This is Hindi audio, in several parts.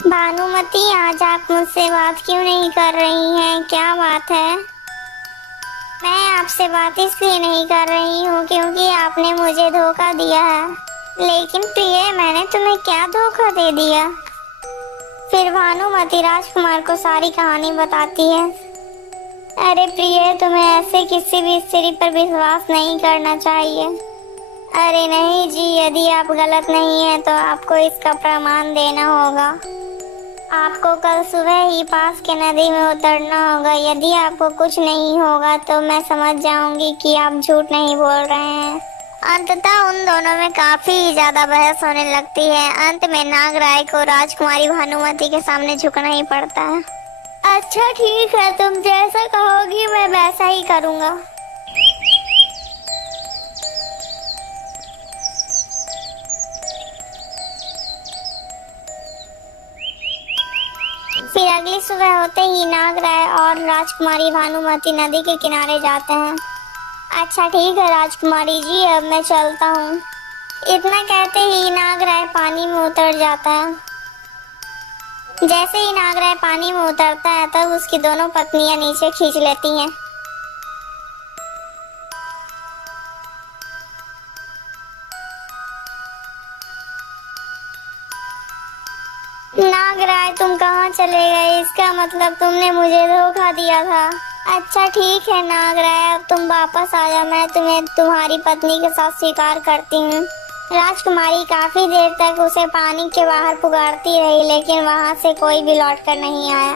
भानुमति, आज आप मुझसे बात क्यों नहीं कर रही हैं? क्या बात है? मैं आपसे बात इसलिए नहीं कर रही हूँ क्योंकि आपने मुझे धोखा दिया है। लेकिन प्रिय, मैंने तुम्हें क्या धोखा दे दिया? फिर भानुमति राजकुमार को सारी कहानी बताती है। अरे प्रिय, तुम्हें ऐसे किसी भी स्त्री पर विश्वास नहीं करना चाहिए। अरे नहीं जी, यदि आप गलत नहीं हैं तो आपको इसका प्रमाण देना होगा। आपको कल सुबह ही पास के नदी में उतरना होगा। यदि आपको कुछ नहीं होगा तो मैं समझ जाऊंगी कि आप झूठ नहीं बोल रहे हैं। अंततः उन दोनों में काफी ज्यादा बहस होने लगती है। अंत में नागराय को राजकुमारी भानुमति के सामने झुकना ही पड़ता है। अच्छा ठीक है, तुम जैसा कहोगी मैं वैसा ही करूँगा। फिर अगली सुबह होते ही नागराय और राजकुमारी भानुमति नदी के किनारे जाते हैं। अच्छा ठीक है राजकुमारी जी, अब मैं चलता हूँ। इतना कहते ही नागराय पानी में उतर जाता है। जैसे ही नागराय पानी में उतरता है तब उसकी दोनों पत्नियां नीचे खींच लेती हैं। नागराय, तुम कहाँ चले गए? इसका मतलब तुमने मुझे धोखा दिया था। अच्छा ठीक है नागराय, अब तुम वापस आ जाओ, मैं तुम्हें तुम्हारी पत्नी के साथ स्वीकार करती हूँ। राजकुमारी काफी देर तक उसे पानी के बाहर पुकारती रही, लेकिन वहां से कोई भी लौटकर नहीं आया।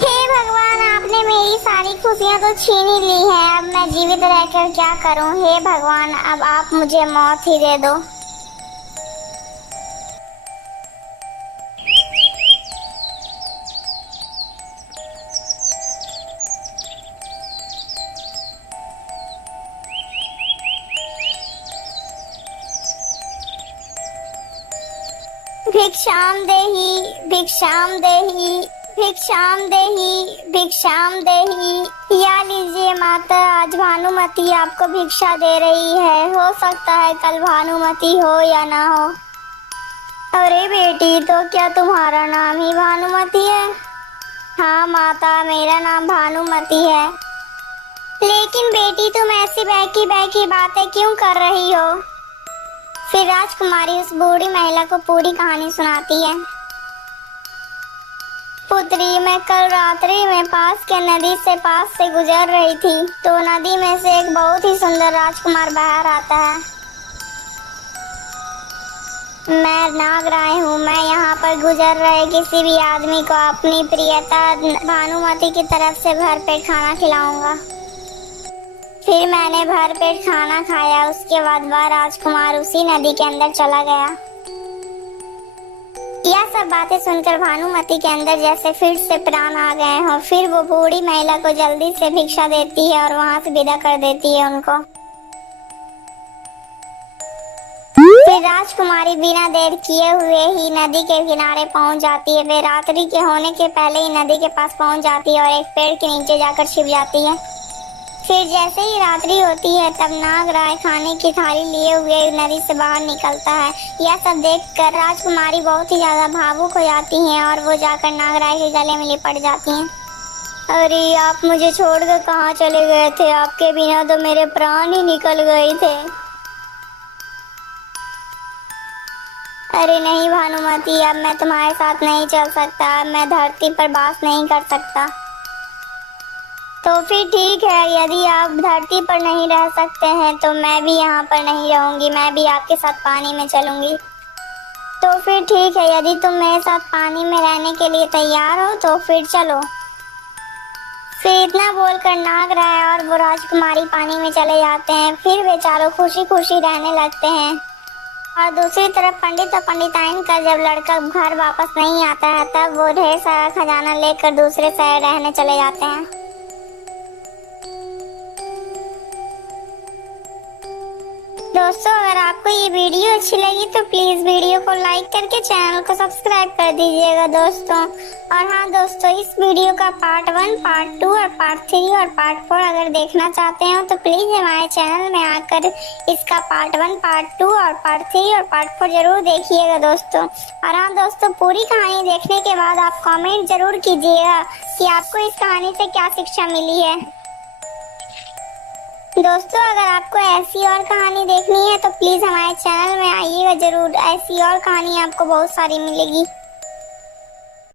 हे भगवान, आपने मेरी सारी खुशियां तो छीन ही ली हैं। अब मैं जीवित रहकर क्या करूं? हे भगवान, अब आप मुझे मौत ही दे दो। भिक्षाम देही, भिक्षाम देही, भिक्षाम देही, भिक्षाम देही। या लीजिए माता, आज भानुमति आपको भिक्षा दे रही है। हो सकता है कल भानुमति हो या ना हो। अरे बेटी, तो क्या तुम्हारा नाम ही भानुमति है? हाँ माता, मेरा नाम भानुमति है। लेकिन बेटी, तुम ऐसी बहकी बहकी बातें क्यों कर रही हो? फिर राजकुमारी उस बूढ़ी महिला को पूरी कहानी सुनाती है। पुत्री, मैं कल रात्रि में पास के नदी से पास से गुजर रही थी तो नदी में से एक बहुत ही सुंदर राजकुमार बाहर आता है। मैं नागराय हूँ। मैं यहाँ पर गुजर रहे किसी भी आदमी को अपनी प्रियता भानुमति की तरफ से भरपेट खाना खिलाऊंगा। फिर मैंने भरपेट खाना खाया। उसके बाद वह राजकुमार उसी नदी के अंदर चला गया। यह सब बातें सुनकर भानुमति के अंदर जैसे फिर से प्राण आ गए हों। फिर वो बूढ़ी महिला को जल्दी से भिक्षा देती है और वहां से विदा कर देती है उनको। फिर राजकुमारी बिना देर किए हुए ही नदी के किनारे पहुंच जाती है। वे रात्रि के होने के पहले ही नदी के पास पहुंच जाती है और एक पेड़ के नीचे जाकर छिप जाती है। फिर जैसे ही रात्रि होती है तब नागराय खाने की थाली लिए हुए नदी से बाहर निकलता है। यह सब देखकर राजकुमारी बहुत ही ज्यादा भावुक हो जाती हैं और वो जाकर नागराय के गले में लिपट जाती हैं। अरे, आप मुझे छोड़कर कहाँ चले गए थे? आपके बिना तो मेरे प्राण ही निकल गए थे। अरे नहीं भानुमति, अब मैं तुम्हारे साथ नहीं चल सकता। अब मैं धरती पर वास नहीं कर सकता। तो फिर ठीक है, यदि आप धरती पर नहीं रह सकते हैं तो मैं भी यहाँ पर नहीं रहूंगी। मैं भी आपके साथ पानी में चलूंगी। तो फिर ठीक है, यदि तुम मेरे साथ पानी में रहने के लिए तैयार हो तो फिर चलो। फिर इतना बोलकर नागराय और वो राजकुमारी पानी में चले जाते हैं। फिर वे चारों खुशी खुशी रहने लगते हैं। और दूसरी तरफ पंडित और पंडिताइन का जब लड़का घर वापस नहीं आता है तब वो ढेर सारा खजाना लेकर दूसरे शहर रहने चले जाते हैं। दोस्तों अगर आपको ये वीडियो अच्छी लगी तो प्लीज वीडियो को लाइक करके चैनल को सब्सक्राइब कर दीजिएगा दोस्तों। और हाँ दोस्तों, इस वीडियो का पार्ट 1, पार्ट 2 और पार्ट 3 और पार्ट 4 अगर देखना चाहते हो तो प्लीज हमारे चैनल में आकर इसका पार्ट 1, पार्ट 2 और पार्ट 3 और पार्ट 4 जरूर देखिएगा दोस्तों। और हाँ दोस्तों, पूरी कहानी देखने के बाद आप कॉमेंट जरूर कीजिएगा कि आपको इस कहानी से क्या शिक्षा मिली है। दोस्तों अगर आपको ऐसी और कहानी देखनी है तो प्लीज हमारे चैनल में आइएगा जरूर, ऐसी और कहानी आपको बहुत सारी मिलेगी।